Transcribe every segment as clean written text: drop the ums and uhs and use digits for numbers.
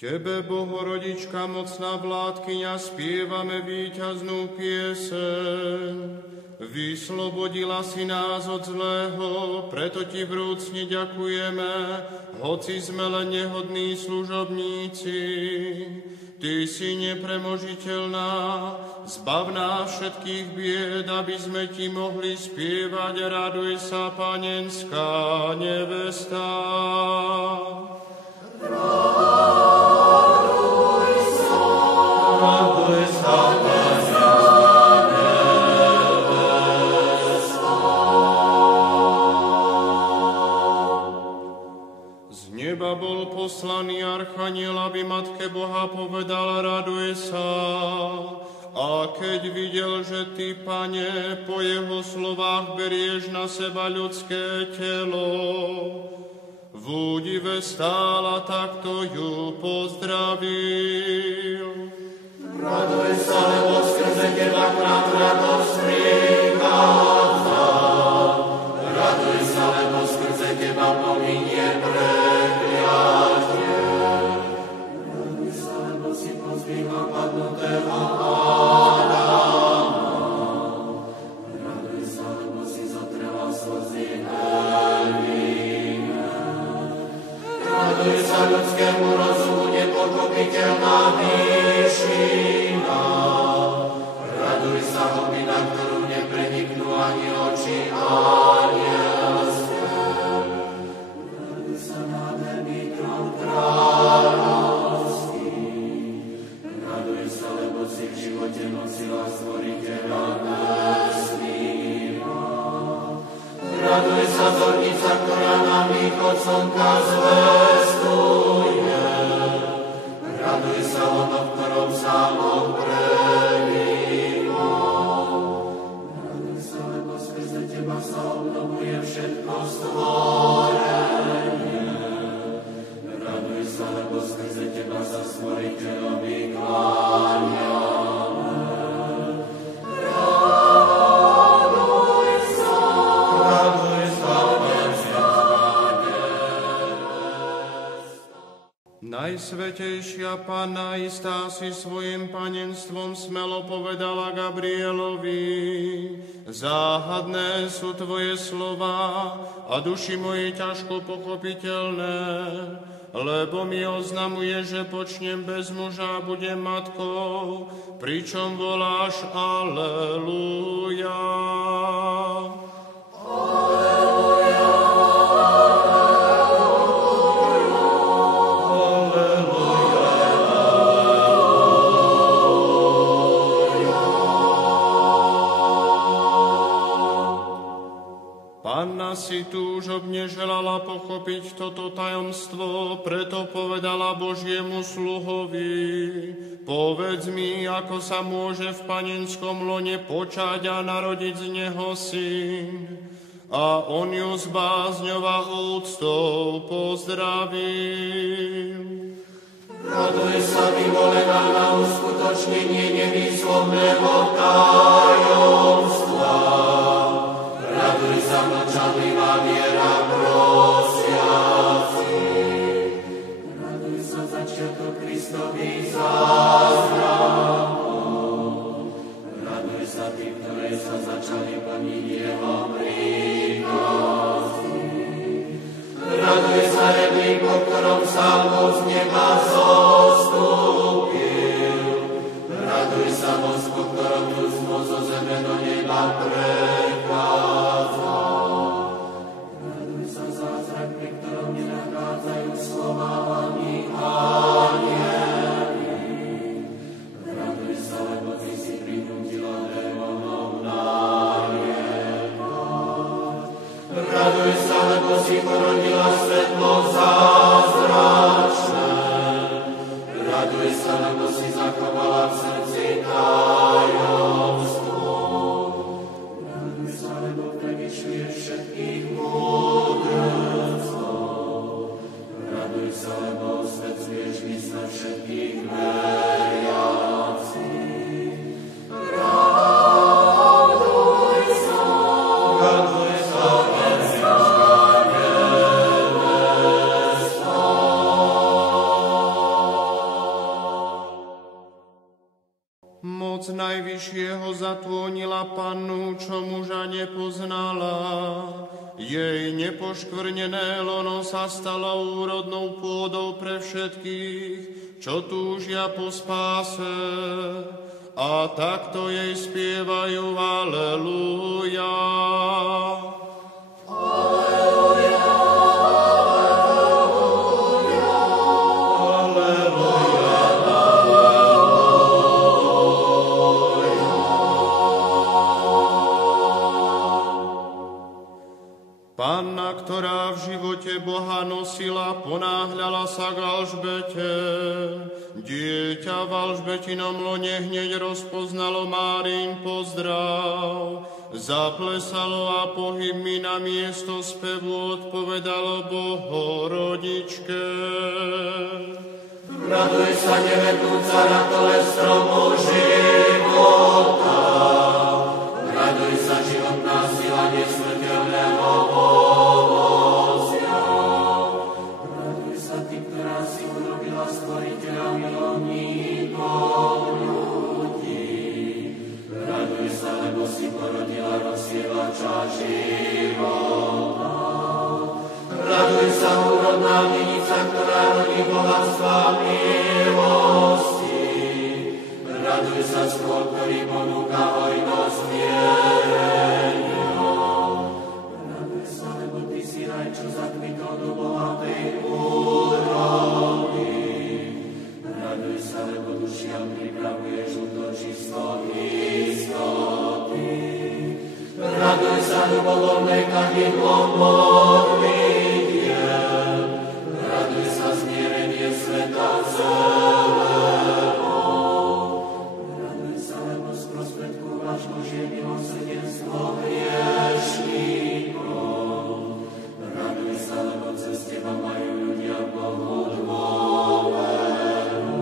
Tebe, Bohorodička, mocná vládkyňa, spievame víťaznú pieseň. Vyslobodila si nás od zlého, preto ti vrúcne ďakujeme, hoci sme len nehodní služobníci. Ty si nepremožiteľná, zbav nás všetkých bied, aby sme ti mohli spievať. Raduj sa, panenská nevesta. Raduj sa, panenská nevesta. Z neba bol poslaný archaniel, aby Matke Boha povedal: raduj sa. A keď videl, že ty, Pane, po jeho slovách berieš na seba ľudské telo, v údive stála, takto ju pozdravil. Raduj sa, lebo skrze teba k nám radosť prichádza. Raduj sa, lebo skrze teba pominie prekliatie. Raduj sa, lebo si pozdvihol padnutého Adama. Raduj sa, lebo si zotrela slzy Elíne. Raduj sa, ľudskému rozumu nepochopiteľná výšina. Raduj sa, hlbina, na ktorú nepreniknú ani oči anielské. Raduj sa, nádherný trón kráľovský. Raduj sa, lebo si v živote nosila Stvoriteľa vesmíra. Raduj sa, zornica, ktorá nám východ slnka zvestuje. Raduj sa, ono, v ktorom sám Boh prebýval. Raduj sa, lebo skrze teba sa obnovuje všetko stvorenie. Raduj sa, lebo skrze teba sa Stvoriteľovi kláňame. Raduj sa, panenská nevesta. Najsvätejšia Panna, istá si svojim panenstvom, smelo povedala Gabrielovi: záhadné sú tvoje slova a duši mojej ťažko pochopiteľné, lebo mi oznamuje, že počnem bez muža a budem matkou, pričom voláš Aleluja. Panna si túžobne želala pochopiť toto tajomstvo, preto povedala Božiemu sluhovi: povedz mi, ako sa môže v panenskom lone počať a narodiť z neho syn. A on ju s bázňou a úctou pozdravil. Raduj sa, vyvolená na uskutočnenie nevýslovného tajomstva. Raduj sa, mlčanlivá viera prosiaci. Raduj sa, začiatok Kristových zázrakov. Raduj sa, ty, ktoré sa začali plniť jeho príkazy. Raduj sa, rebrík, po ktorom sám Boh z neba zostúpil. Raduj sa, most, po ktorom ľudstvo zo zeme do neba prechádzal. Raduj sa, zázrak, pri ktorom nenachádzajú slova ani anieli. Raduj sa, lebo ty si prinútila démonov nariekať. Raduj sa, lebo si porodila svetlo zázračné. moc Najvyššieho zatônila pannu, čo muža nepoznala. Jej nepoškvrnené lono sa stalo úrodnou pôdou pre všetkých, čo túžia po spáse. A takto jej spievajú Aleluja. Aleluja. Panna, ktorá v živote Boha nosila, ponáhľala sa k Alžbete. Dieťa v Alžbetinom lone hneď rozpoznalo Márin pozdrav. Zaplesalo a pohybmi na miesto spevu odpovedalo Bohorodičke. Raduj sa, nevetúca na tole stromu života. Raduj sa, životná sila nesmrteľného ovocia. Raduj sa, ty, ktorá si urobila stvoriteľa milovníkov ľudí. Raduj sa, lebo si porodila rozsievača života. Raduj sa, úrodná vinica, ktorá rodí bohatstva milosti. Raduj sa, stôl, ktorý ponúka hojnosť zmierenia. Raduj sa, lebo ty si raj, čo zakvitol do bohatej úrody. Raduj sa, lebo dušiam pripravuješ útočisko istoty. Raduj sa, ľubovoľné kadidlo modlitiel. Raduj sa, zmierenie sveta celého. Raduj sa, lebo sprostredkúvaš Božie milosrdenstvo hriešníkov. Raduj sa, lebo cez teba majú ľudia Bohu dôveru.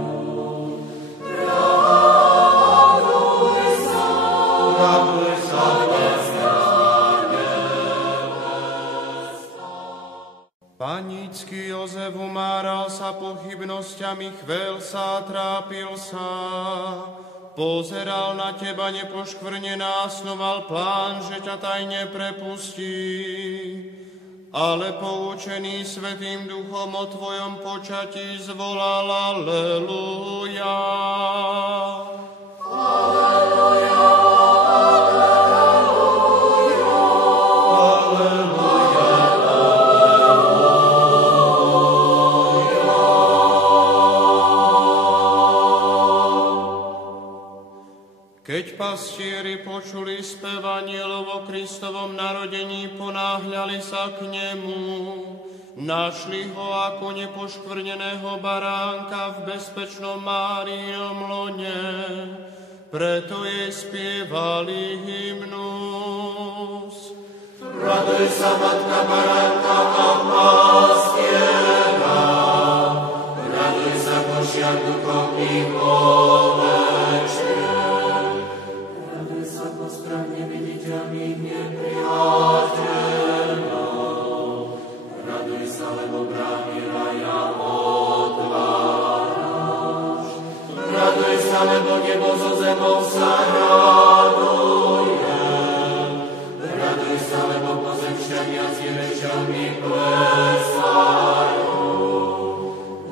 Raduj sa, raduj sa, Panícky Jozef umáral sa pochybnosťami, chvel sa a trápil sa. Pozeral na teba nepoškvrnená, snoval plán, že ťa tajne prepustí. Ale poučený Svätým Duchom o tvojom počatí zvolal Aleluja. Aleluja. Keď pastieri počuli spev anjelov o Kristovom narodení, ponáhľali sa k nemu. Našli ho ako nepoškvrneného baránka v bezpečnom Márinom lone. Preto jej spievali hymnus. Raduj sa, matka baránka a pastiera. Raduj sa, košiar duchovných ovečie. Neviditeľných nepriateľov. Raduj sa, lebo brány raja otváraš. Raduj sa, lebo nebo so zemou sa raduje. Raduj sa, lebo pozemšťania s nevečami plesajú.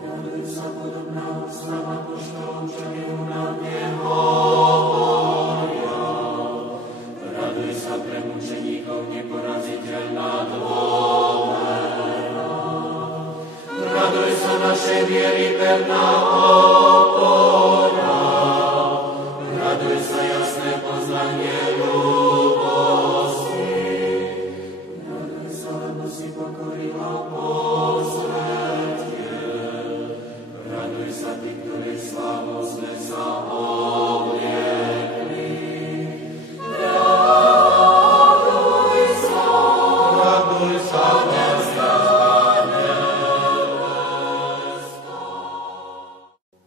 Raduj sa, podobná ústava apoštolom, čo nehu na neho. Pre mučeníkov neporaziteľná dôvera. Raduj sa, našej viery pevná opora. Raduj sa, jasné poznanie ľúbosti. Raduj sa, lebo si pokorila posvettiel. Raduj sa, ty, ktorej slávou sme sa obliekli.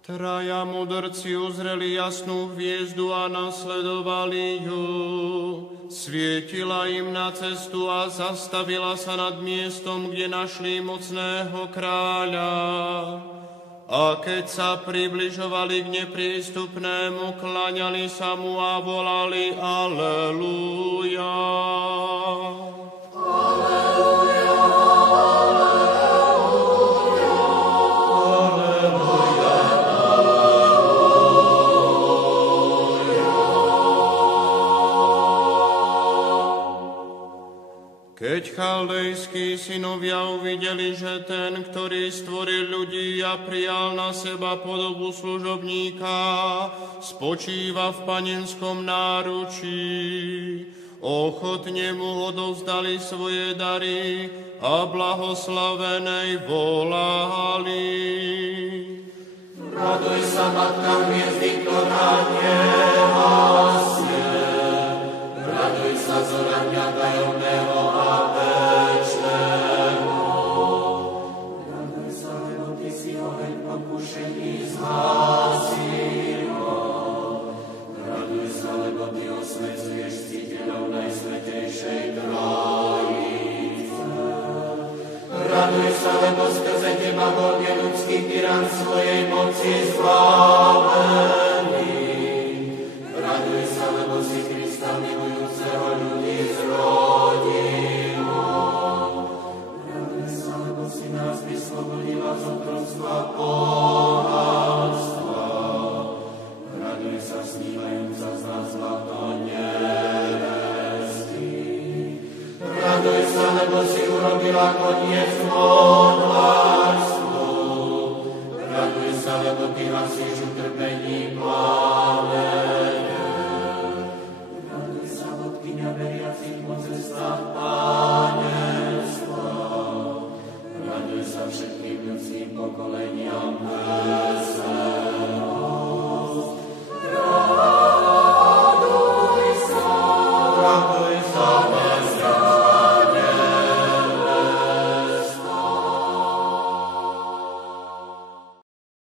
Traja mudrci uzreli jasnú hviezdu a nasledovali ju. Svietila im na cestu a zastavila sa nad miestom, kde našli mocného kráľa. A keď sa približovali k neprístupnému, klaňali sa mu a volali Aleluja. Aleluja, aleluja, Keď chaldejskí synovia uvideli, že ten, ktorý stvoril ľudí a prijal na seba podobu služobníka, spočíva v panenskom náručí, ochotne mu odovzdali svoje dary a blahoslavenej volali. raduj sa, Matka hviezdy, ktorá nehasne, raduj sa, zora dňa tajomného a večného. Raduj sa, lebo ty si oheň pokušení zhasila. Raduj sa, lebo ty osvecuješ ctiteľov Najsvätejšej Trojice. Raduj sa, lebo skrze teba bol ľudský tyran svojej moci zbavený. Raduj sa, lebo si Krista milujúceho ľudí zrodila. Raduj sa, lebo si nás vyslobodila z otroctva pohanstva. Raduj sa, snívajúca z nás zlato nevesty. Raduj sa, lebo si urobila koniec modlárstvu. Raduj sa, lebo ty hasíš utrpení plamene. Raduj sa, vodkyňa veriacich po cestách Panenstva. Raduj sa všetkým ľudským pokoleniam.